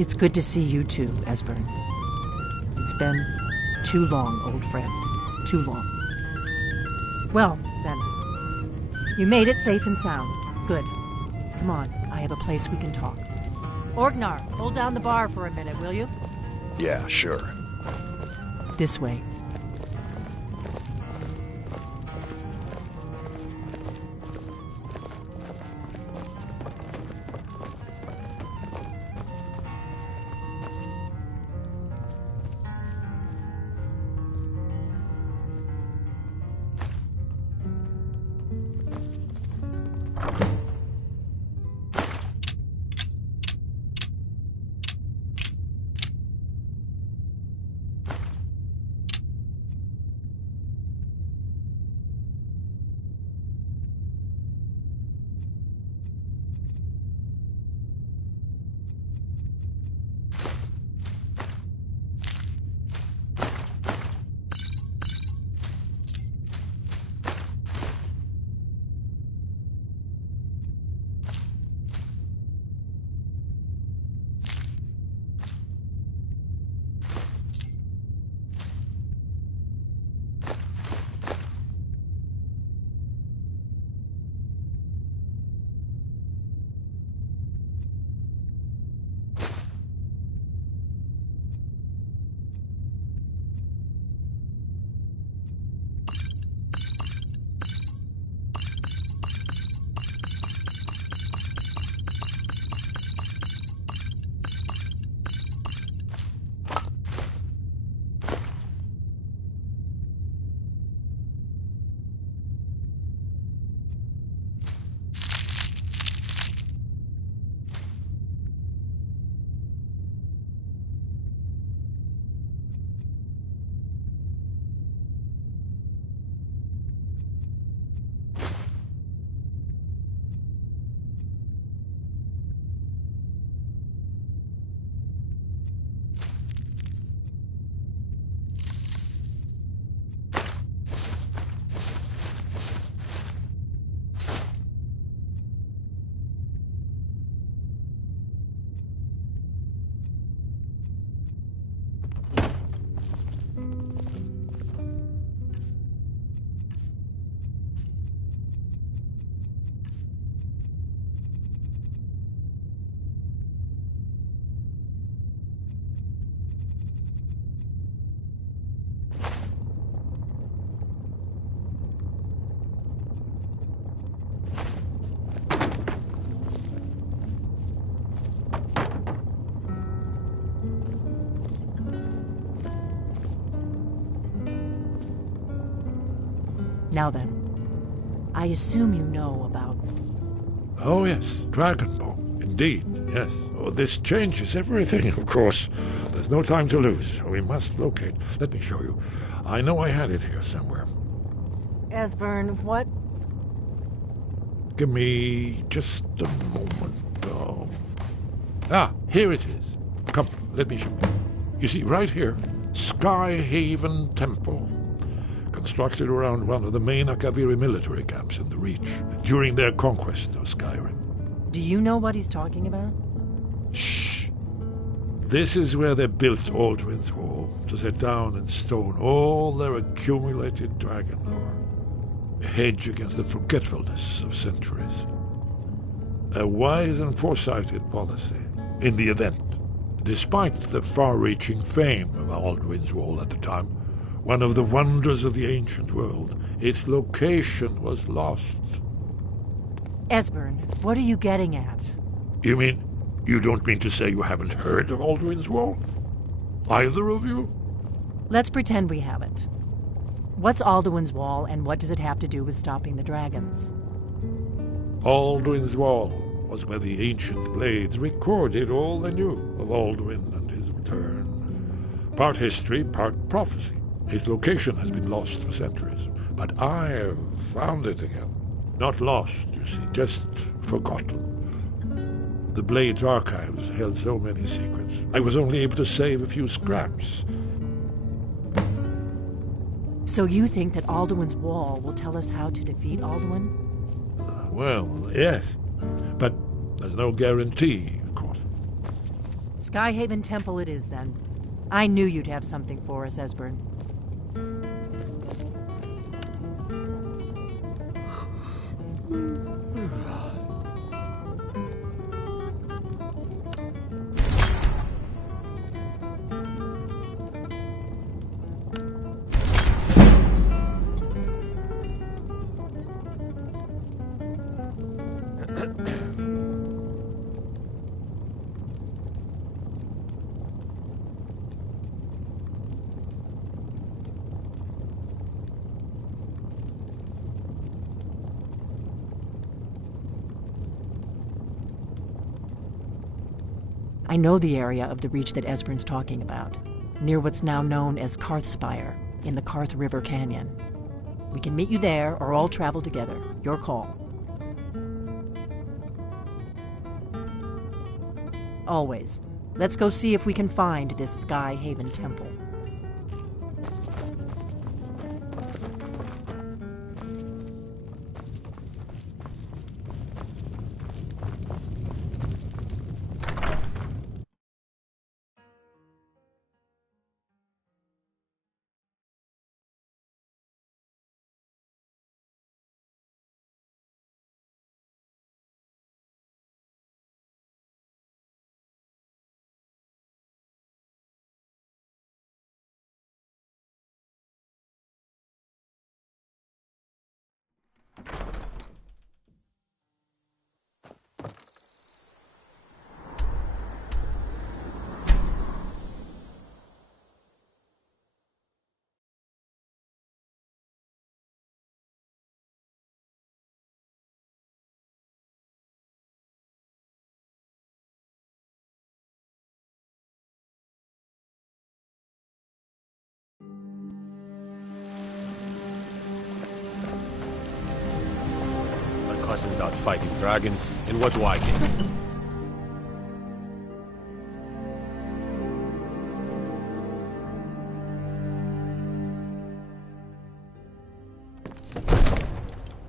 It's good to see you too, Esbern. It's been too long, old friend. Too long. Well, then. You made it safe and sound. Good. Come on, I have a place we can talk. Orgnar, hold down the bar for a minute, will you? Yeah, sure. This way. Now then, I assume you know about... Oh yes, Dragonbow. Indeed, yes. Oh, this changes everything, of course. There's no time to lose. We must locate. Let me show you. I know I had it here somewhere. Esbern, what? Give me just a moment. Here it is. Come, let me show you. You see, right here, Skyhaven Temple. Constructed around one of the main Akaviri military camps in the Reach during their conquest of Skyrim. Do you know what he's talking about? Shh! This is where they built Alduin's Wall, to set down in stone all their accumulated dragon lore. A hedge against the forgetfulness of centuries. A wise and foresighted policy, in the event. Despite the far-reaching fame of Alduin's Wall at the time, one of the wonders of the ancient world, its location was lost. Esbern, what are you getting at? You mean, you don't mean to say you haven't heard of Alduin's Wall? Either of you? Let's pretend we haven't. What's Alduin's Wall, and what does it have to do with stopping the dragons? Alduin's Wall was where the ancient blades recorded all they knew of Alduin and his return. Part history, part prophecy. His location has been lost for centuries, but I have found it again. Not lost, you see, just forgotten. The Blade's archives held so many secrets. I was only able to save a few scraps. So you think that Alduin's Wall will tell us how to defeat Alduin? Well, yes, but there's no guarantee, of course. Skyhaven Temple it is, then. I knew you'd have something for us, Esbern. I know the area of the reach that Esbern's talking about, near what's now known as Karthspire, in the Karth River Canyon. We can meet you there, or all travel together. Your call. Always. Let's go see if we can find this Skyhaven Temple. Cousin's out fighting dragons, and what do I get?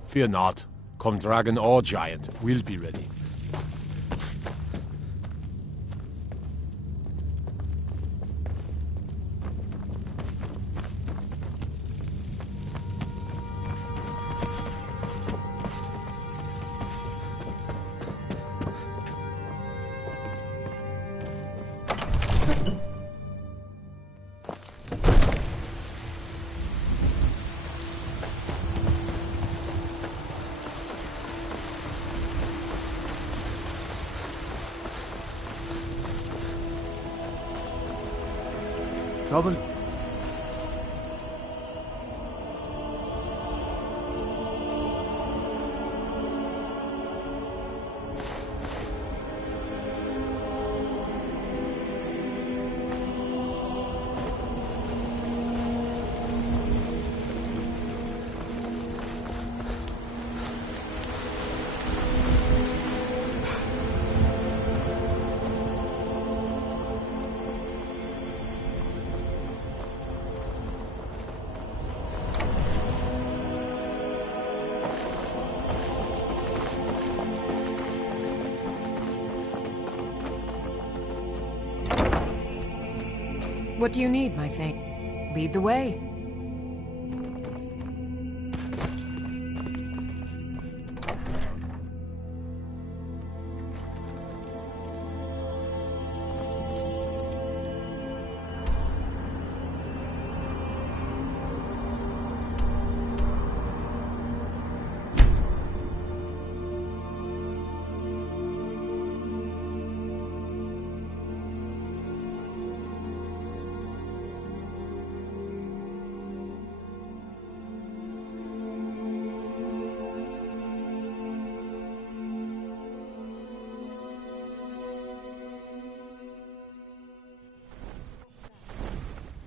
Fear not. Come dragon or giant, we'll be ready. Trouble? What do you need, my thing? Lead the way.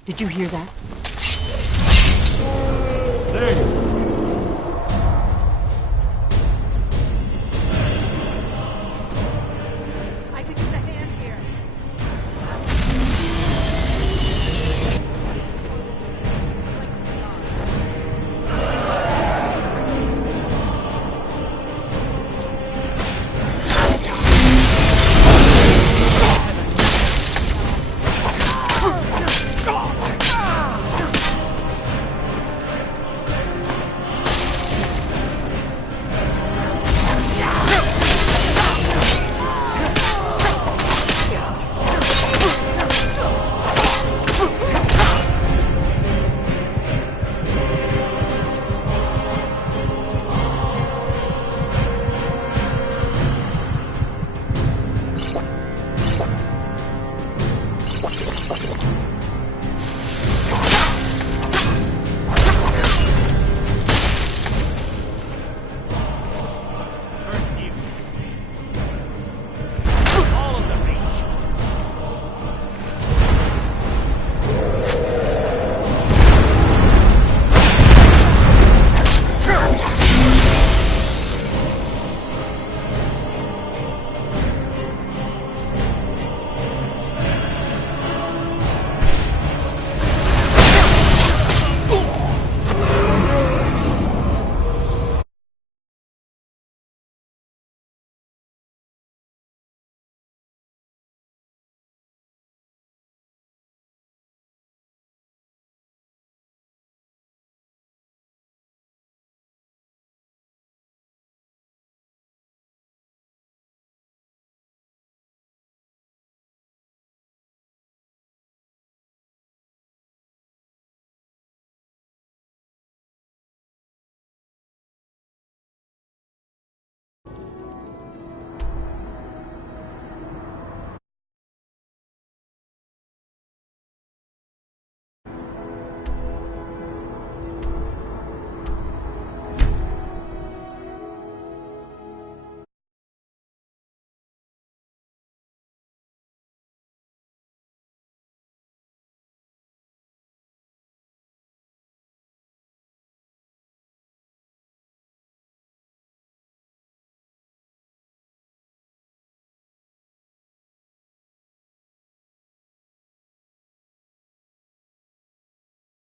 Did you hear that? I could use a hand here.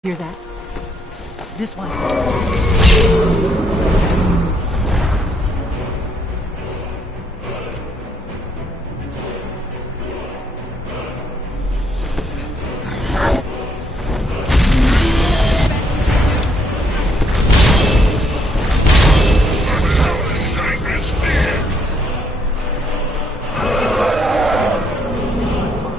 Hear that? This one. This one's mine.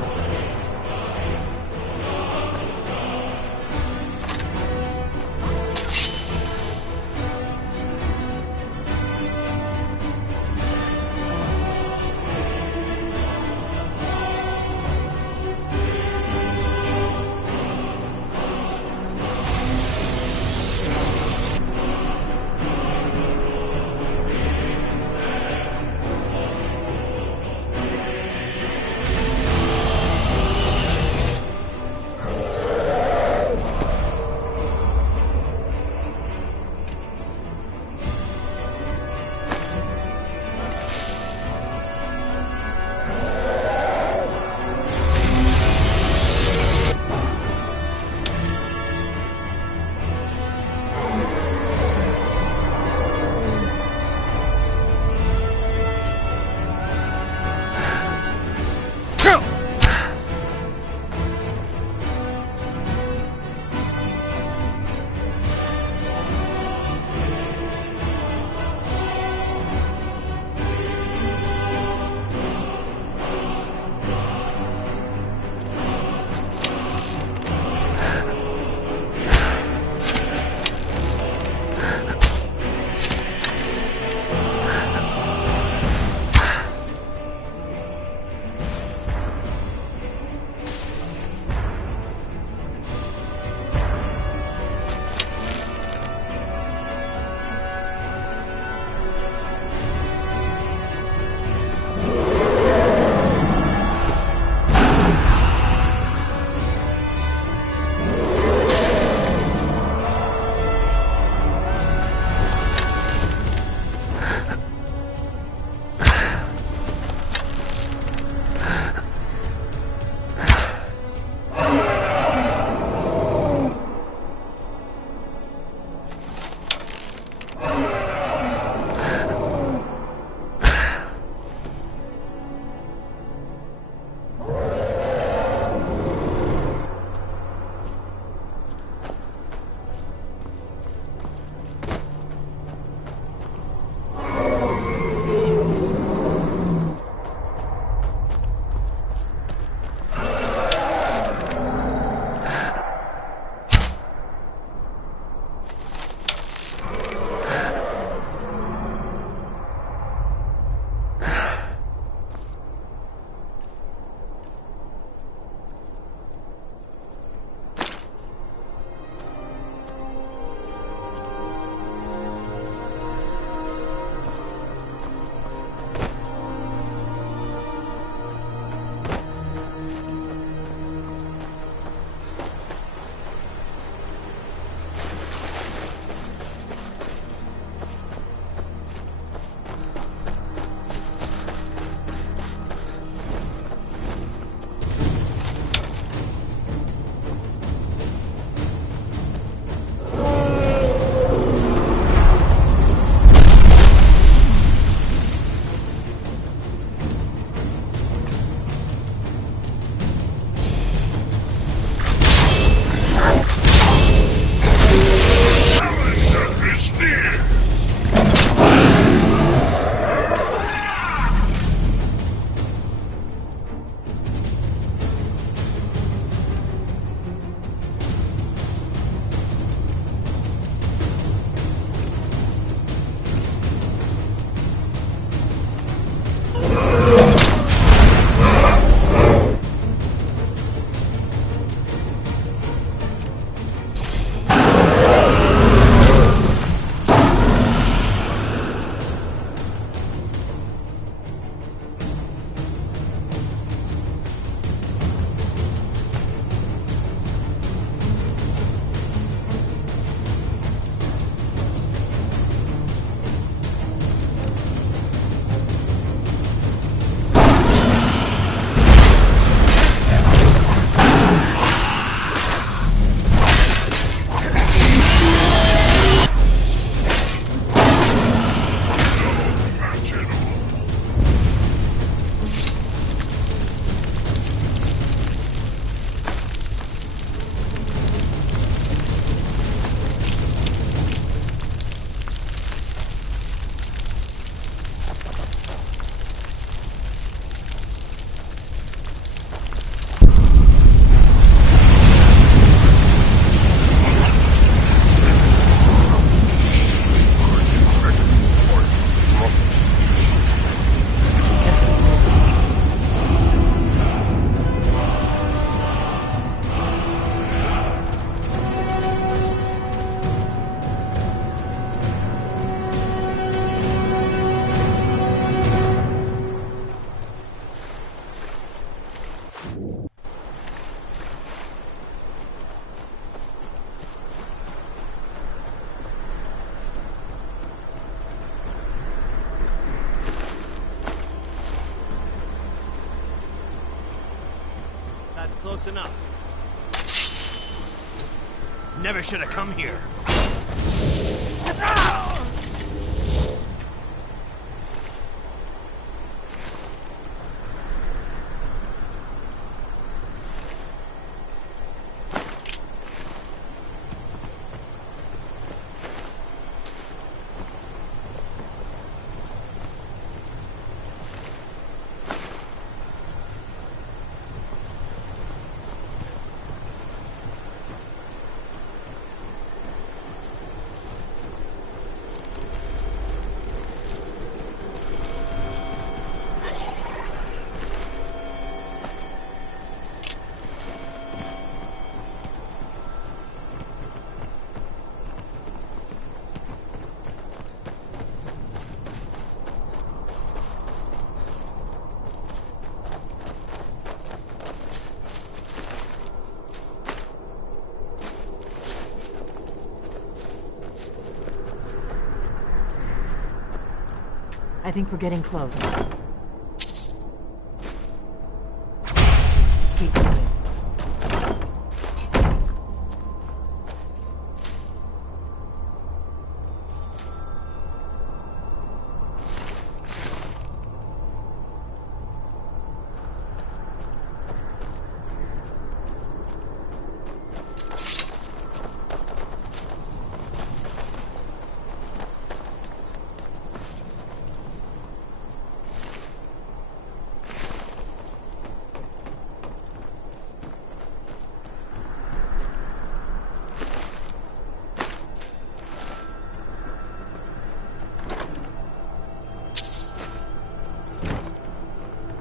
That's close enough. Never should have come here. I think we're getting close. Keep moving.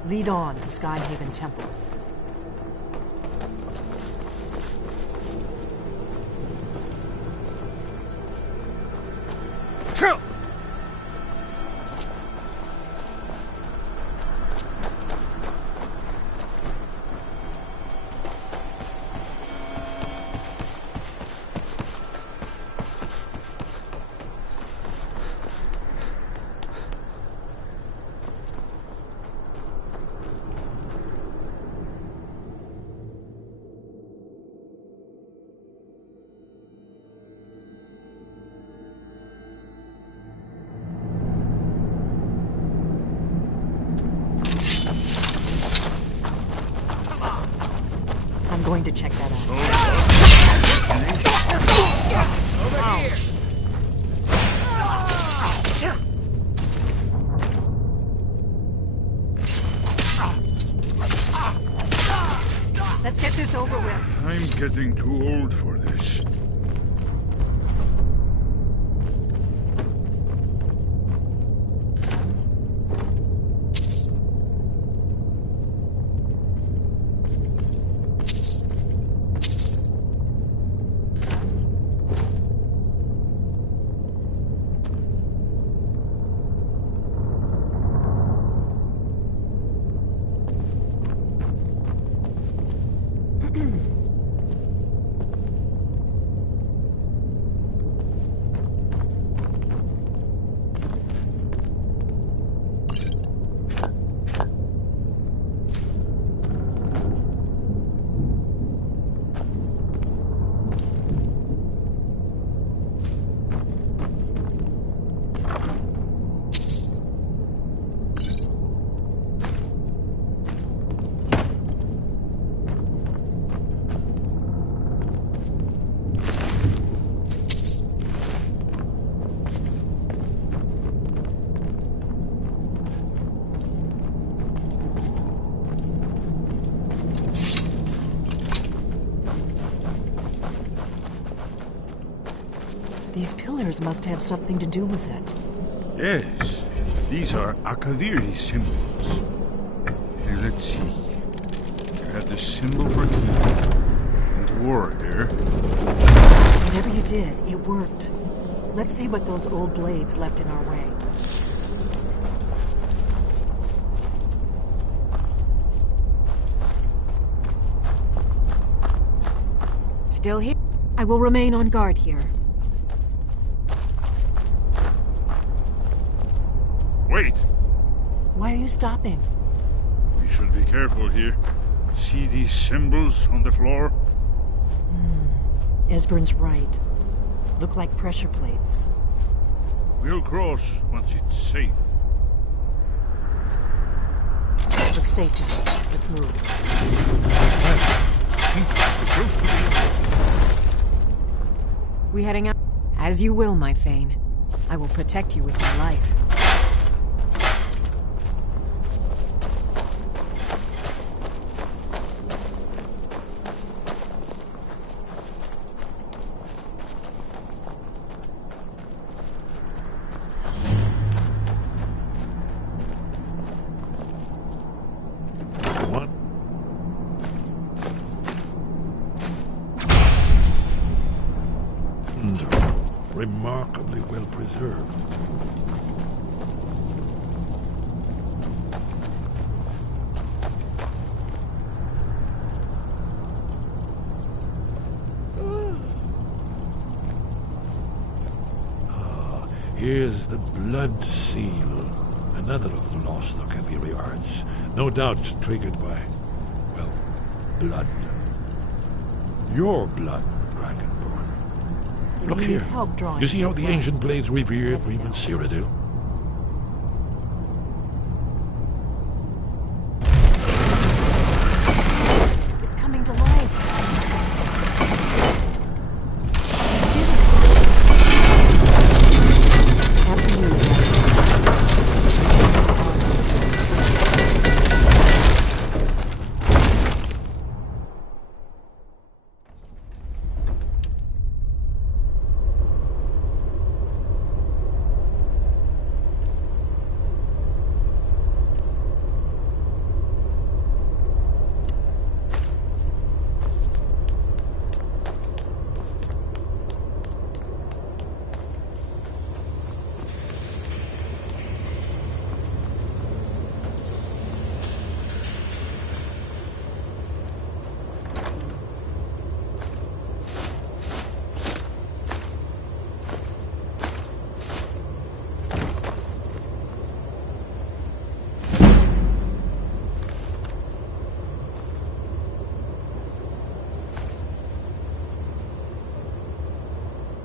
Lead on to Skyhaven Temple. I'm going to check that out. Over here! Let's get this over with. I'm getting too old for this. These pillars must have something to do with it. Yes, these are Akaviri symbols. Now let's see. You have the symbol for king and warrior. Whatever you did, it worked. Let's see what those old blades left in our way. Still here? I will remain on guard here. Wait! Why are you stopping? We should be careful here. See these symbols on the floor? Esbern's right. Look like pressure plates. We'll cross once it's safe. Looks safe now. Let's move. We're close to the We heading out? As you will, my Thane. I will protect you with my life. What? Remarkably well preserved. Here's the blood seal. Another of the lost Akaviri arts. No doubt triggered by, well, blood. Your blood, Dragonborn. Look need here. help drawing You see how the the blood. ancient blades revered Reman Cyrodiil? It's coming to life. After you,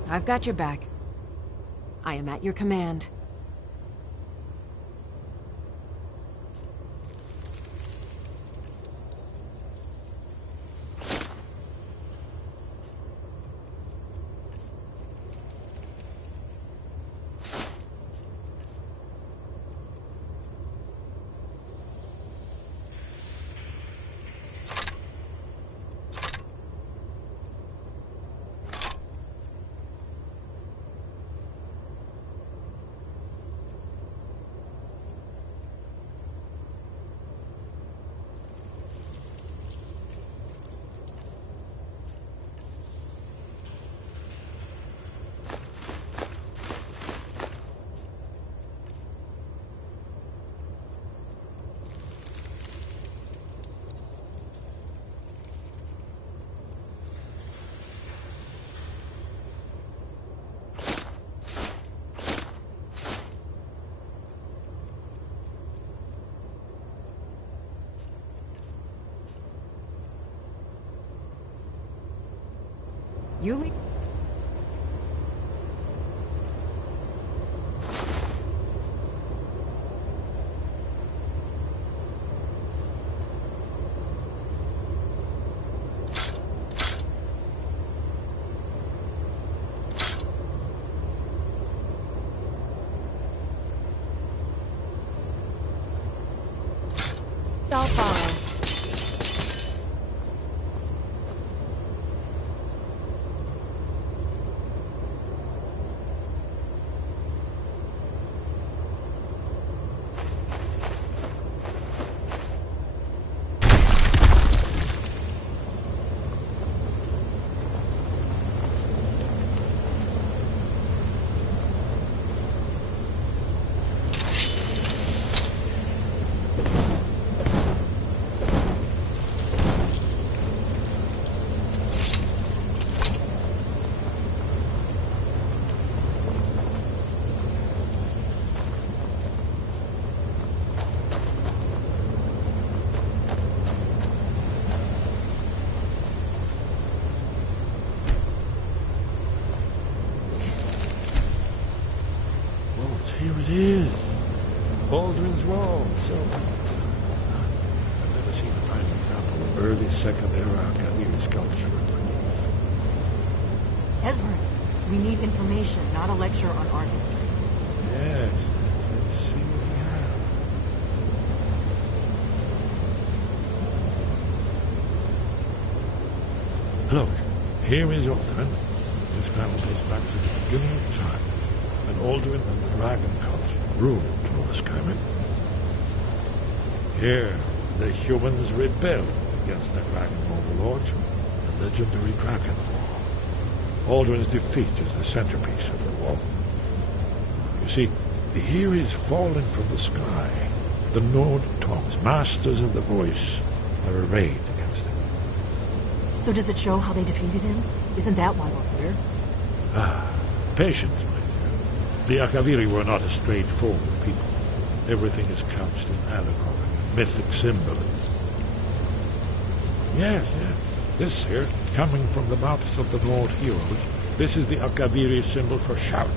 I've got your back. I am at your command. You leave. I'll follow. is Alduin's Wall. So, I've never seen a fine example of early Second Era Alduin sculpture. Esbern, we need information, not a lecture on art history. Yes, let's see what we have. Look, here is Alduin. This panel dates back to the beginning of time, when Alduin and the dragon culture ruled over Skyrim. Here, the humans rebelled against their dragon overlord, the legendary Dragon War. Alduin's defeat is the centerpiece of the wall. You see, here is fallen from the sky. The Nord tongues, masters of the voice, are arrayed against him. So does it show how they defeated him? Isn't that why we're here? Patience, my dear. The Akaviri were not a straightforward people. Everything is couched in allegory, mythic symbolism. Yes. This here, coming from the mouths of the Nord heroes, this is the Akaviri symbol for shout,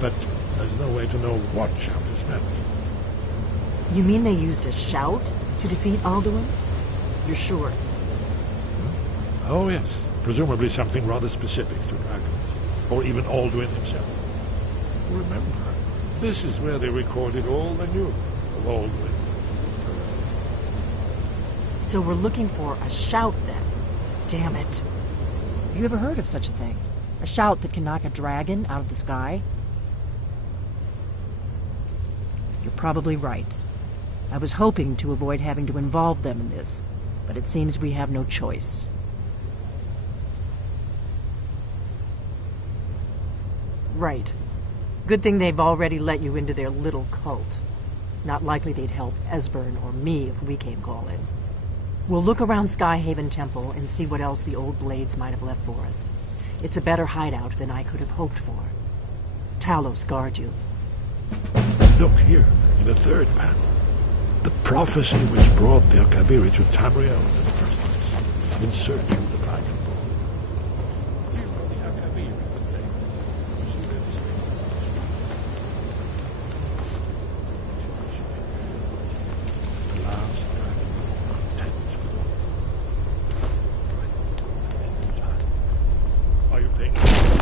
but there's no way to know what shout is meant. You mean they used a shout to defeat Alduin? You're sure? Oh, yes. Presumably something rather specific to dragons, or even Alduin himself. Remember, this is where they recorded all the news of Alduin. So we're looking for a shout then. Damn it. You ever heard of such a thing? A shout that can knock a dragon out of the sky? You're probably right. I was hoping to avoid having to involve them in this, but it seems we have no choice. Right. Good thing they've already let you into their little cult. Not likely they'd help Esbern or me if we came calling. We'll look around Skyhaven Temple and see what else the old blades might have left for us. It's a better hideout than I could have hoped for. Talos guard you. Look here, in the third panel. The prophecy which brought the Akaviri to Tamriel in the first place, in search of the Dragon Ball. Here are the Akaviri that they see their the last Dragon Ball contends with all. Are you paying attention?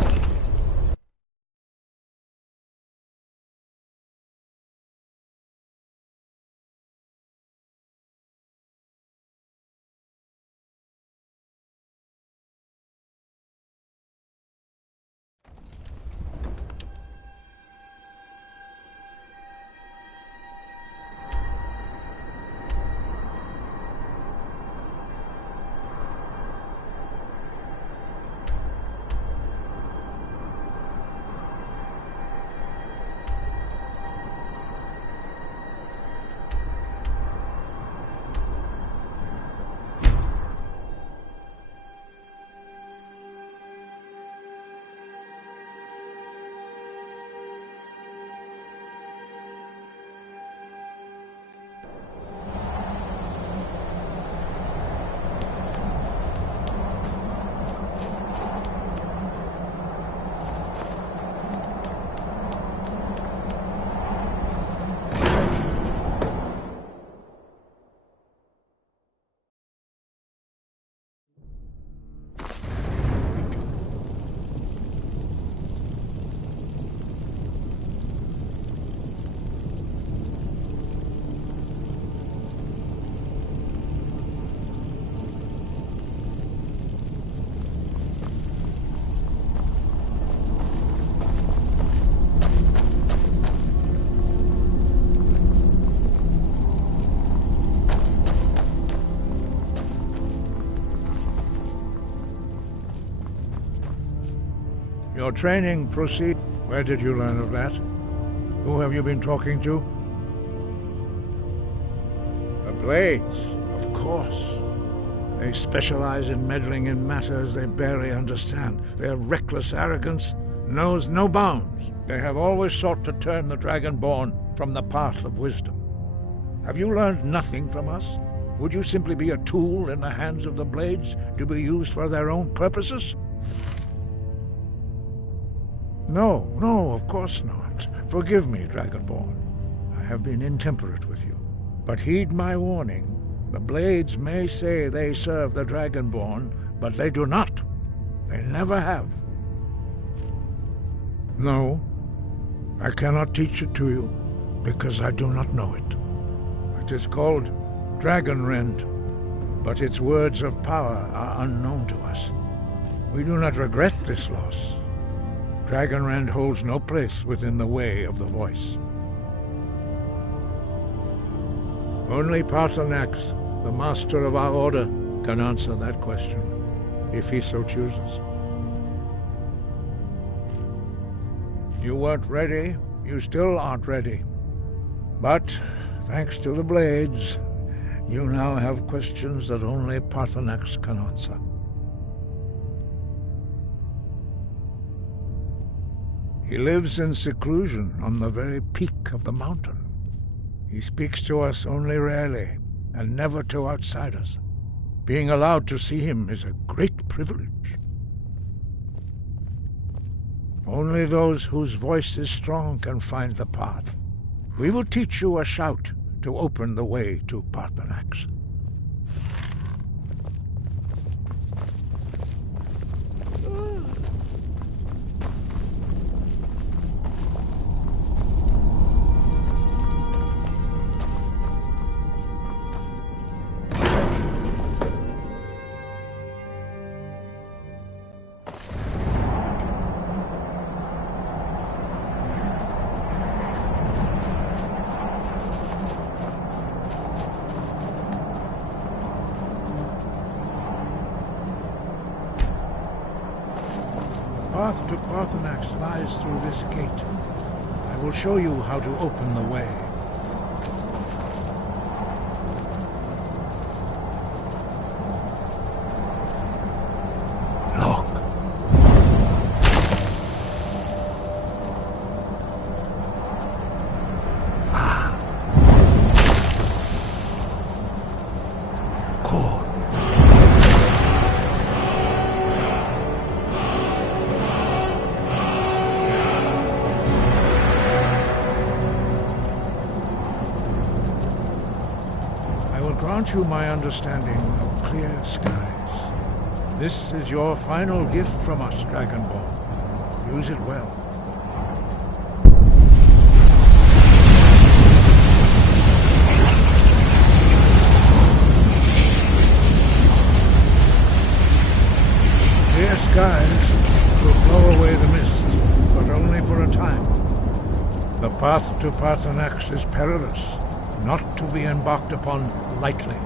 Your training proceed. Where did you learn of that? Who have you been talking to? The Blades, of course. They specialize in meddling in matters they barely understand. Their reckless arrogance knows no bounds. They have always sought to turn the Dragonborn from the path of wisdom. Have you learned nothing from us? Would you simply be a tool in the hands of the Blades to be used for their own purposes? No, of course not. Forgive me, Dragonborn. I have been intemperate with you. But heed my warning. The blades may say they serve the Dragonborn, but they do not. They never have. No, I cannot teach it to you, because I do not know it. It is called Dragonrend, but its words of power are unknown to us. We do not regret this loss. Dragonrend holds no place within the way of the voice. Only Paarthurnax, the master of our order, can answer that question, if he so chooses. You weren't ready. You still aren't ready. But, thanks to the blades, you now have questions that only Paarthurnax can answer. He lives in seclusion on the very peak of the mountain. He speaks to us only rarely, and never to outsiders. Being allowed to see him is a great privilege. Only those whose voice is strong can find the path. We will teach you a shout to open the way to Paarthurnax. The path to Paarthurnax lies through this gate. I will show you how to open the way. Grant you my understanding of clear skies. This is your final gift from us, Dragonborn. Use it well. Clear skies will blow away the mist, but only for a time. The path to Paarthurnax is perilous, not to be embarked upon lightly.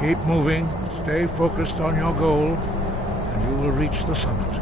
Keep moving, stay focused on your goal, and you will reach the summit.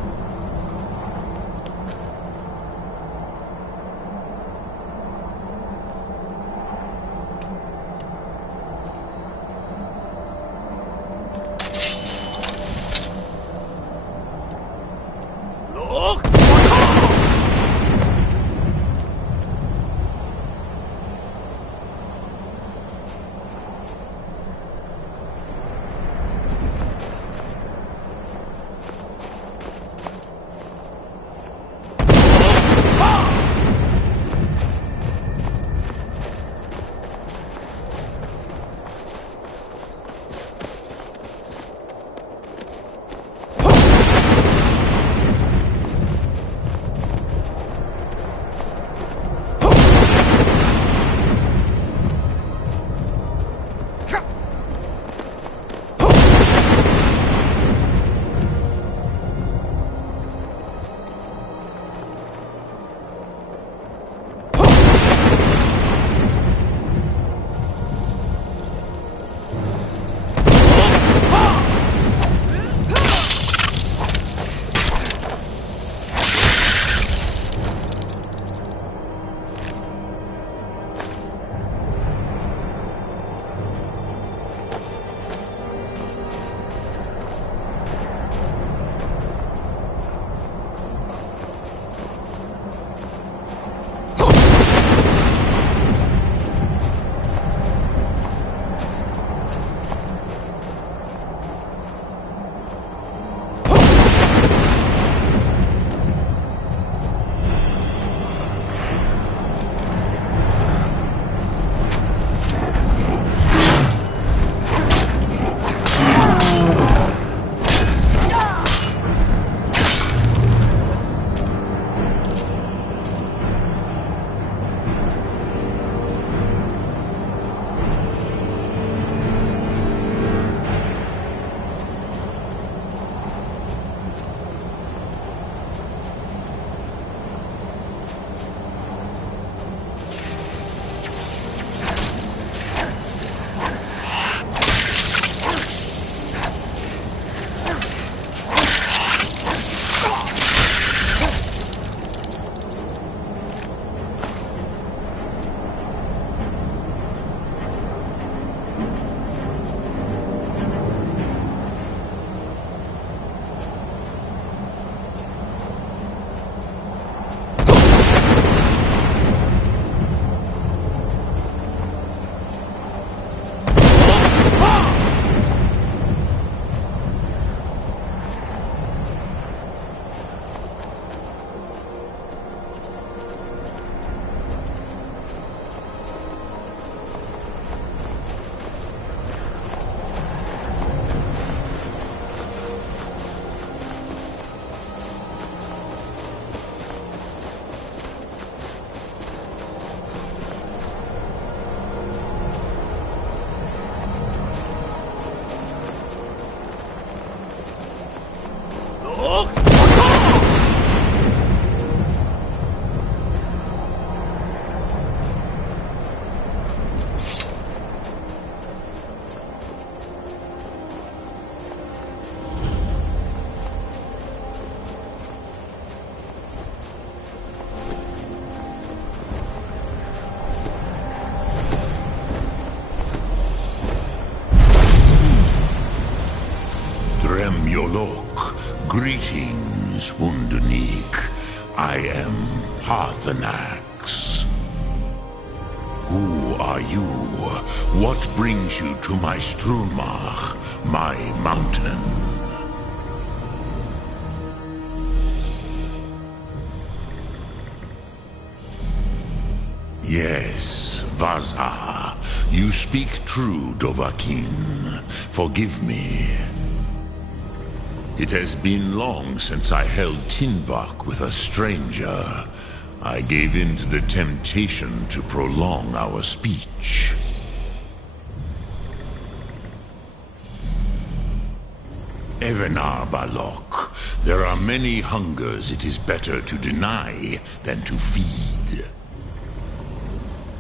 Greetings, Wunderneek. I am Parthenax. Who are you? What brings you to my Strunmach, my mountain? Yes, Vaza. You speak true, Dovahkiin. Forgive me. It has been long since I held Tinvak with a stranger. I gave in to the temptation to prolong our speech. Evenar Balok, there are many hungers it is better to deny than to feed.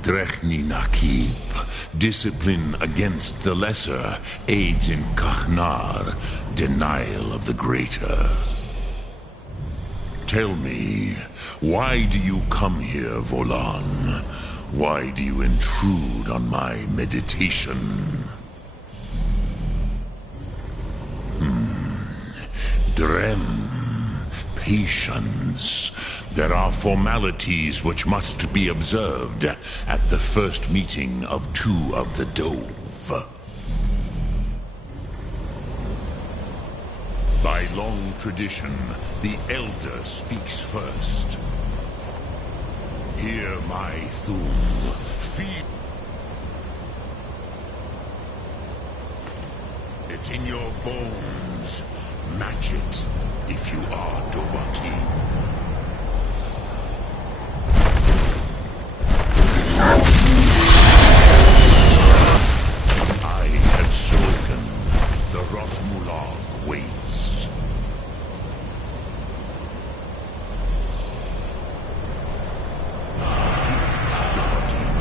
Drechni Nakib, discipline against the lesser, aids in Kachnar, denial of the greater. Tell me, why do you come here, Volan? Why do you intrude on my meditation? Drem. Patience. There are formalities which must be observed at the first meeting of two of the Dove. By long tradition, the Elder speaks first. Hear my Thum. Feel it in your bones. Match it if you are Dovahkiin. I have spoken. The Rotmulag waits. Dovahkiin,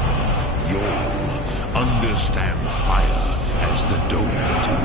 you'll understand fire as the Dove do.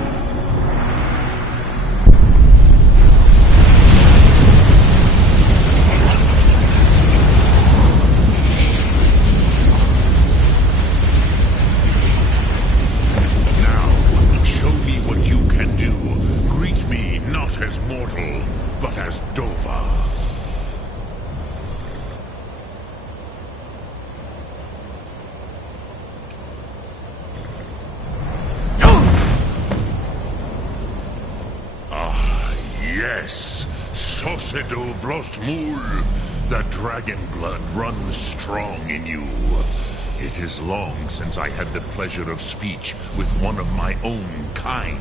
The dragon blood runs strong in you. It is long since I had the pleasure of speech with one of my own kind.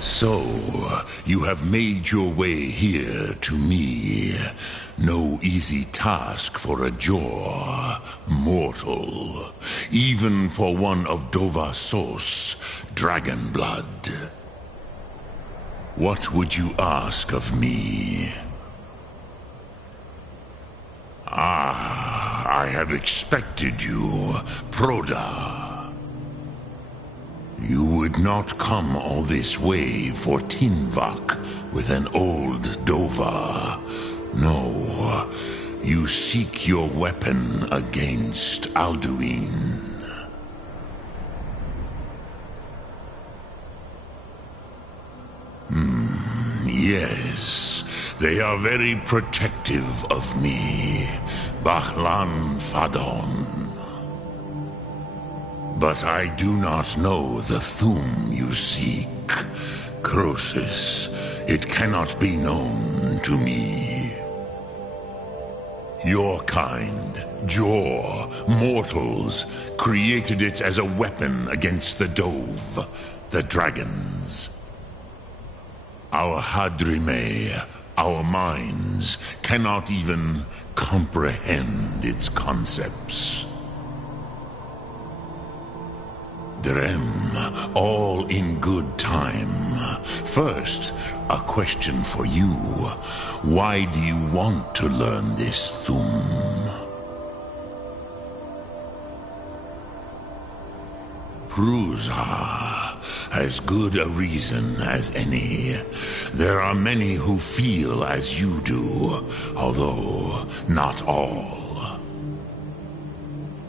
So, you have made your way here to me. No easy task for a Jor, mortal. Even for one of Dovahsos, dragon blood. What would you ask of me? I have expected you, Proda. You would not come all this way for Tinvak with an old Dova. No, you seek your weapon against Alduin. Yes, they are very protective of me, Bahlan Fadon. But I do not know the Thum you seek. Croesus, it cannot be known to me. Your kind, Jor, mortals, created it as a weapon against the Dove, the dragons. Our Hadrime, Our minds cannot even comprehend its concepts. Drem, all in good time. First, a question for you. Why do you want to learn this Thum? Prusa, as good a reason as any. There are many who feel as you do, although not all.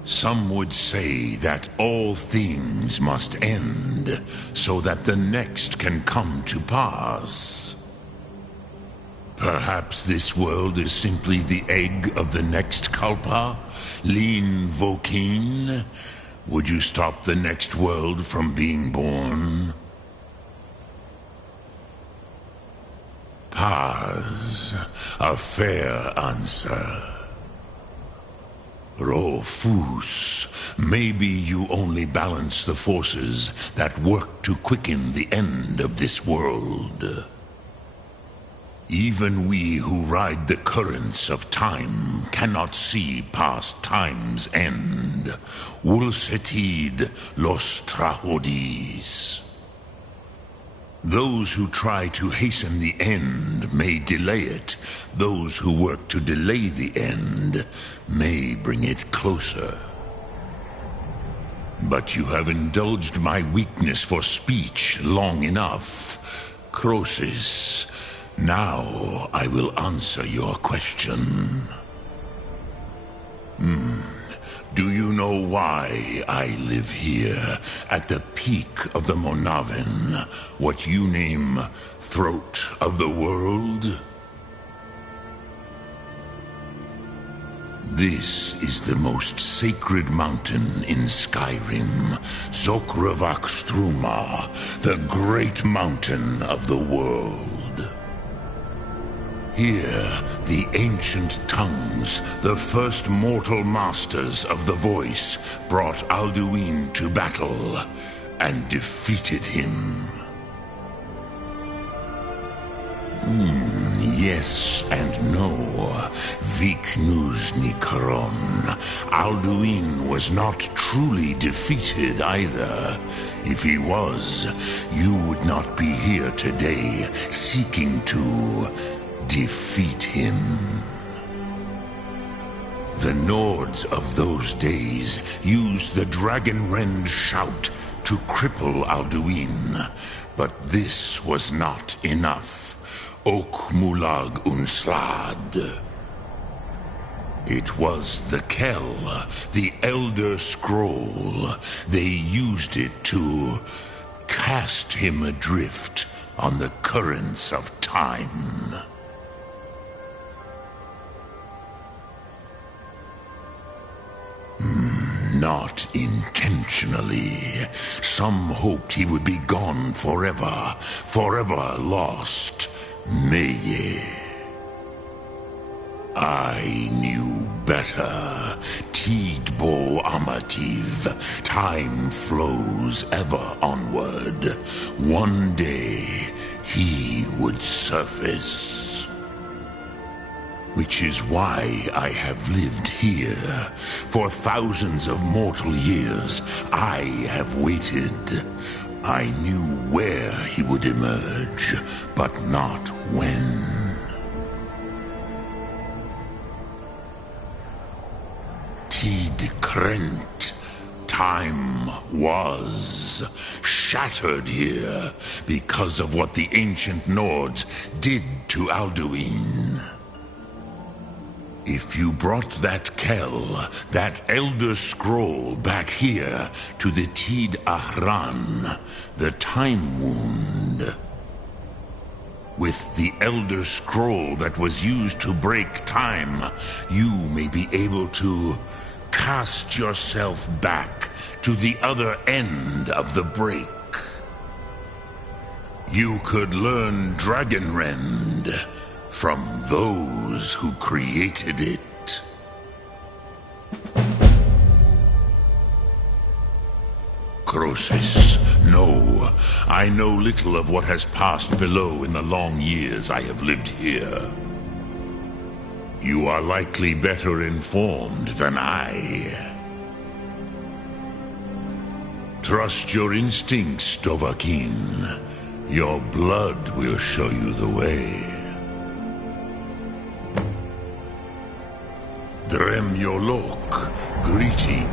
Some would say that all things must end, so that the next can come to pass. Perhaps this world is simply the egg of the next Kalpa, Lin Vokin. Would you stop the next world from being born? Paz, a fair answer. Rofus, maybe you only balance the forces that work to quicken the end of this world. Even we who ride the currents of time cannot see past time's end. Wulsetid los trahodis. Those who try to hasten the end may delay it. Those who work to delay the end may bring it closer. But you have indulged my weakness for speech long enough. Croesus, now I will answer your question. Do you know why I live here, at the peak of the Monavin, what you name throat of the world? This is the most sacred mountain in Skyrim, Zokravak Struma, the great mountain of the world. Here, the ancient tongues, the first mortal masters of the voice, brought Alduin to battle and defeated him. Yes and no. Viknus Nikaron. Alduin was not truly defeated either. If he was, you would not be here today seeking to defeat him. The Nords of those days used the Dragonrend shout to cripple Alduin, but this was not enough. Ok Mulag Unslad. It was the Kell, the Elder Scroll. They used it to cast him adrift on the currents of time. Not intentionally. Some hoped he would be gone forever, forever lost. Meye. I knew better. Tidbo Amativ. Time flows ever onward. One day, he would surface. Which is why I have lived here. For thousands of mortal years, I have waited. I knew where he would emerge, but not when. Tid Krent. Time was shattered here because of what the ancient Nords did to Alduin. If you brought that Kell, that Elder Scroll, back here to the Tid Ahran, the Time Wound, with the Elder Scroll that was used to break time, you may be able to cast yourself back to the other end of the break. You could learn Dragonrend from those who created it. necrosis. No, I know little of what has passed below in the long years I have lived here. You are likely better informed than I. Trust your instincts, Dovahkiin. Your blood will show you the way. Drem Yolok, greeting.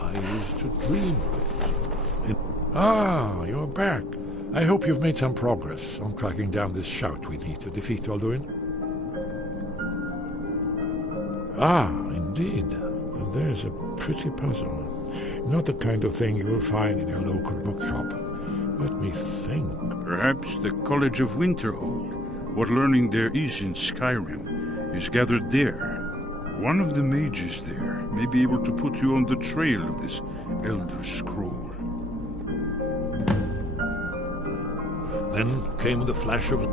I used to dream. Ah, you're back. I hope you've made some progress on tracking down this shout we need to defeat Alduin. Ah, indeed. There's a pretty puzzle. Not the kind of thing you will find in your local bookshop. Let me think. Perhaps the College of Winterhold, what learning there is in Skyrim, is gathered there. One of the mages there may be able to put you on the trail of this Elder Scroll. Then came the flash of...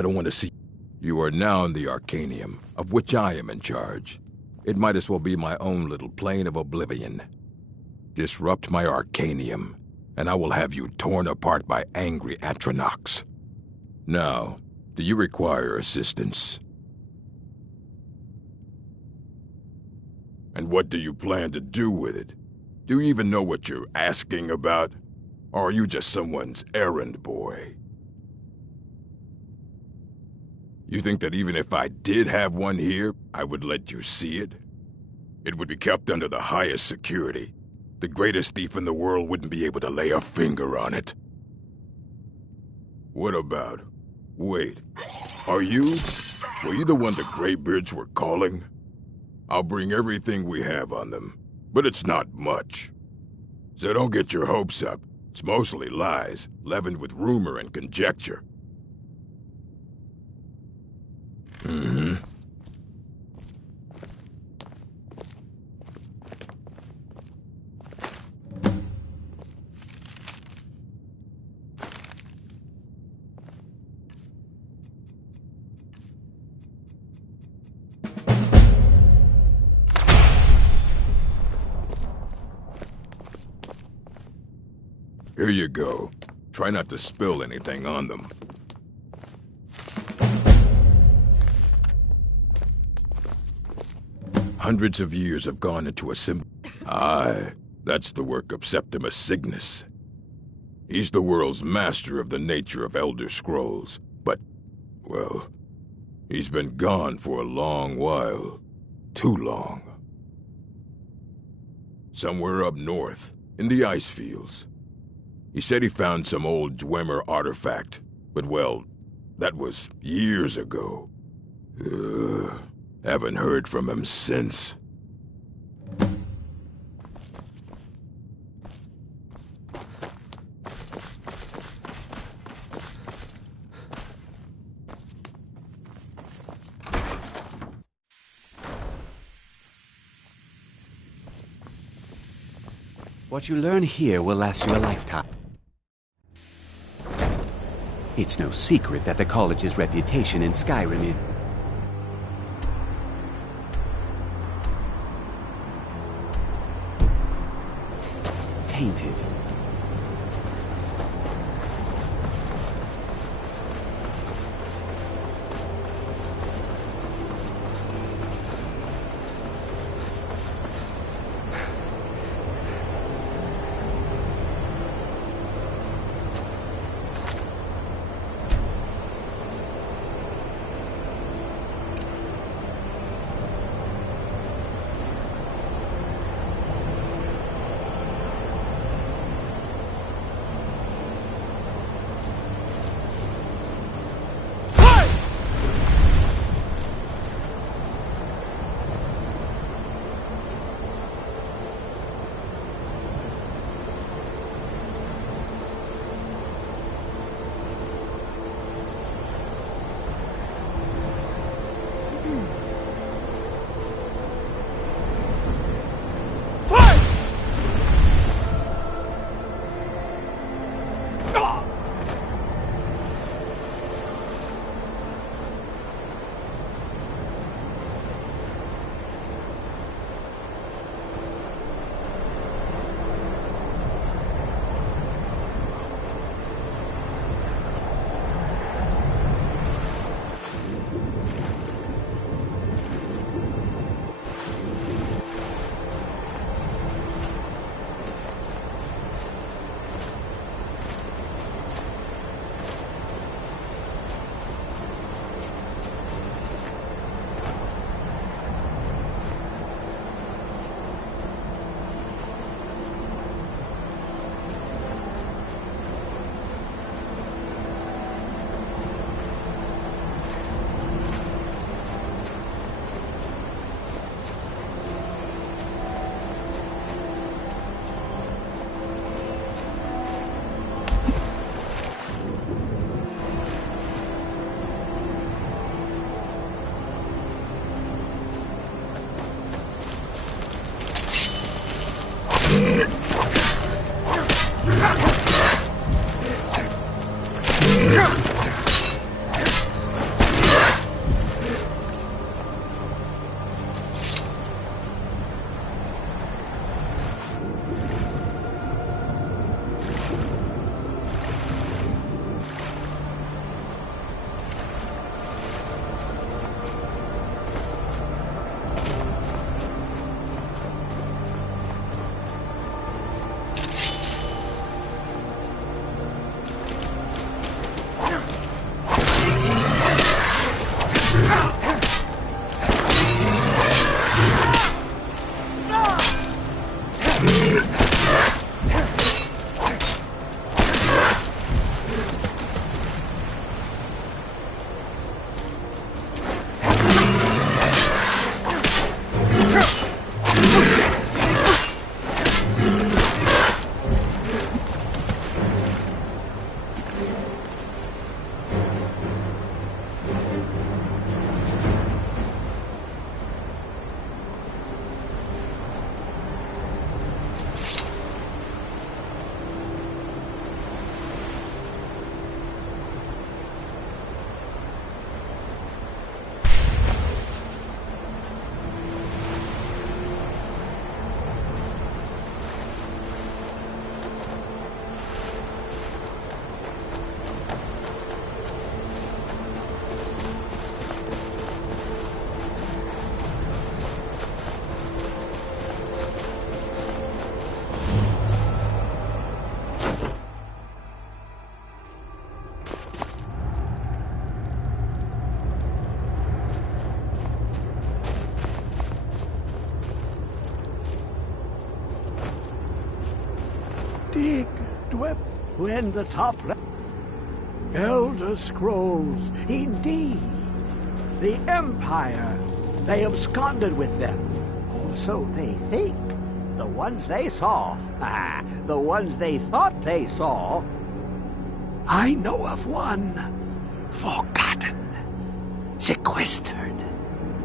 I don't want to see... You are now in the Arcanium, of which I am in charge. It might as well be my own little plane of oblivion. Disrupt my Arcanium, and I will have you torn apart by angry Atronachs. Now, do you require assistance? And what do you plan to do with it? Do you even know what you're asking about? Or are you just someone's errand boy? You think that even if I did have one here, I would let you see it? It would be kept under the highest security. The greatest thief in the world wouldn't be able to lay a finger on it. What about... Wait, were you the one the Greybeards were calling? I'll bring everything we have on them, but it's not much. So don't get your hopes up. It's mostly lies, leavened with rumor and conjecture. Mm-hmm. Here you go. Try not to spill anything on them. Hundreds of years have gone into a Aye, that's the work of Septimus Cygnus. He's the world's master of the nature of Elder Scrolls, but, well, he's been gone for a long while. Too long. Somewhere up north, in the ice fields. He said he found some old Dwemer artifact, but well, that was years ago. Haven't heard from him since. What you learn here will last you a lifetime. It's no secret that the college's reputation in Skyrim is... tainted. Dig, Dwep, when the top left. Elder Scrolls, indeed. The Empire. They absconded with them. Or so they think. The ones they saw. The ones they thought they saw. I know of one. Forgotten. Sequestered.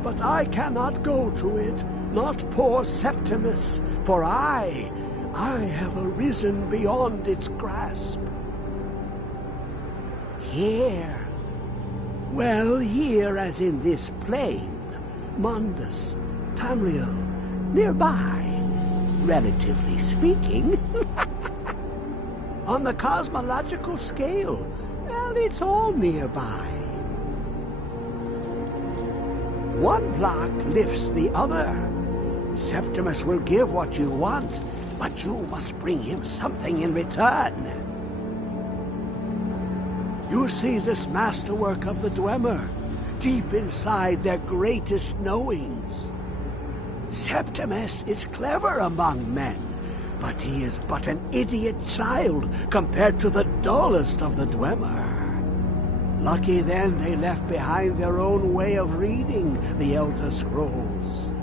But I cannot go to it. Not poor Septimus. For I have arisen beyond its grasp. Here. Well, here as in this plain. Mundus, Tamriel, nearby. Relatively speaking. On the cosmological scale, well, it's all nearby. One block lifts the other. Septimus will give what you want, but you must bring him something in return. You see this masterwork of the Dwemer, deep inside their greatest knowings. Septimus is clever among men, but he is but an idiot child compared to the dullest of the Dwemer. Lucky then they left behind their own way of reading the Elder Scrolls.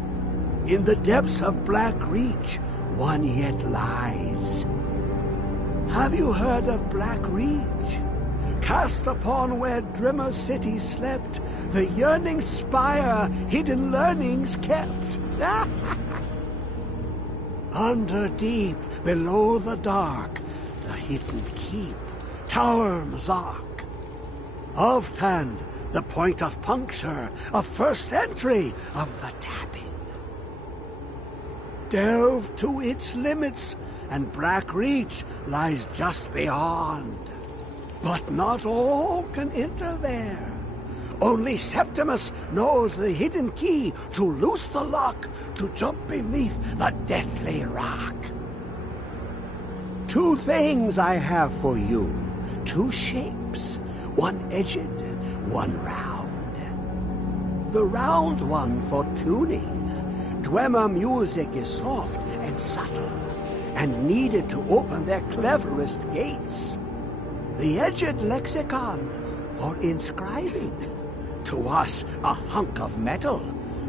In the depths of Black Reach, one yet lies. Have you heard of Black Reach? Cast upon where Drimmer City slept, the yearning spire hidden learnings kept. Under deep, below the dark, the hidden keep, Tower Mazark. Of Tand, the point of puncture, of first entry, of the tapping. Delve to its limits, and Black Reach lies just beyond. But not all can enter there. Only Septimus knows the hidden key to loose the lock, to jump beneath the deathly rock. Two things I have for you, two shapes, one edged, one round. The round one for tuning. Dwemer music is soft and subtle, and needed to open their cleverest gates. The edged lexicon for inscribing. To us, a hunk of metal.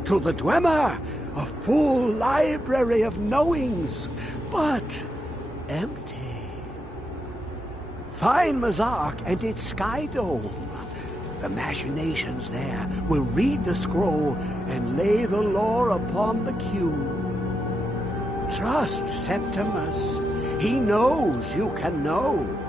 To the Dwemer, a full library of knowings, but empty. Find Mazark and its sky dome. The machinations there will read the scroll and lay the lore upon the cube. Trust Septimus. He knows you can know.